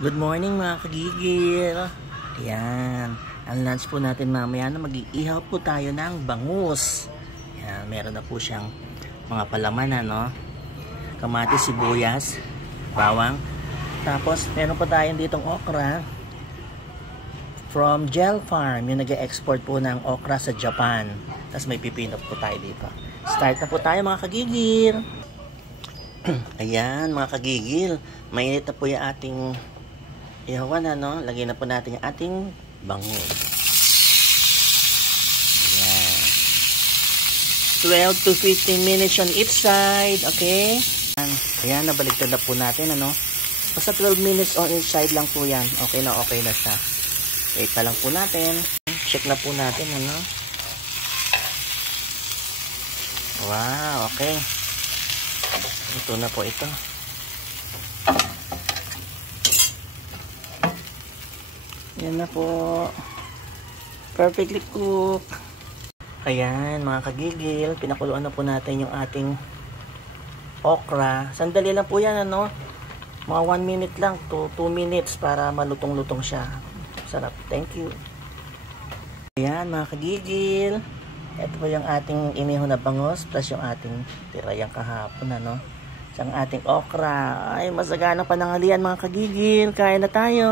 Good morning mga kagigil. Ayan. Ang lunch po natin mamaya na mag-iihaw po tayo ng bangus. Ayan. Meron na po siyang mga palaman, ano? Kamatis, sibuyas, bawang. Tapos meron pa tayong ditong okra from Gel Farm. Yung nag-export po ng okra sa Japan. Tapos may pipino po tayo dito. Start na po tayo mga kagigil. Ayan mga kagigil. Mainit na po yung ating ihawan, ano? Lagyan na po natin yung ating bangus. Ayan. 12 to 15 minutes on each side. Okay? Ayan, nabaligtad na po natin, ano? Basta 12 minutes on each side lang po yan. Okay na siya. Wait pa lang po natin. Check na po natin, ano? Wow, okay. Ito na po ito. Yan na po. Perfectly cooked. Ayan mga kagigil. Pinakuluan na po natin yung ating okra. Sandali lang po yan, ano? Mga 1 minute lang to 2 minutes para malutong-lutong siya. Sarap. Thank you. Ayan mga kagigil. Ito po yung ating inihaw na bangus plus yung ating tirayang kahapon, ano? Ang ating okra. Ay, masaganang panangalian mga kagigil. Kain na tayo.